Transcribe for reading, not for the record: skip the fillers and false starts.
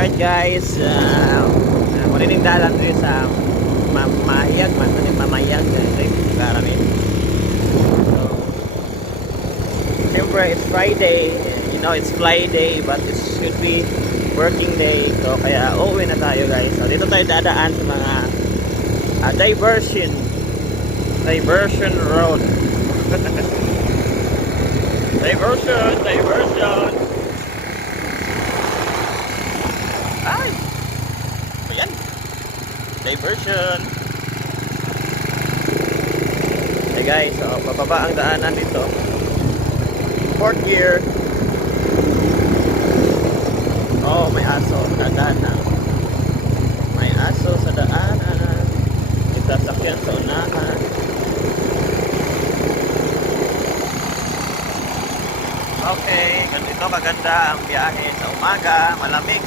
Alright guys, marinig dalan rin sa Mahiyag man, Mamayag rin, karamin. So, siyempre it's Friday, you know it's fly day but it should be working day. So kaya uuwi na tayo guys. So dito tayo dadaan sa mga diversion road. diversion. Ay! Ayan. Diversion. Hey guys, so pababa ang daanan dito. Fourth gear. Oh, may aso sa daanan. May aso sa daanan. Sasakyan sa unahan. Okay, ganito kaganda ang biyahe sa umaga. Malamig.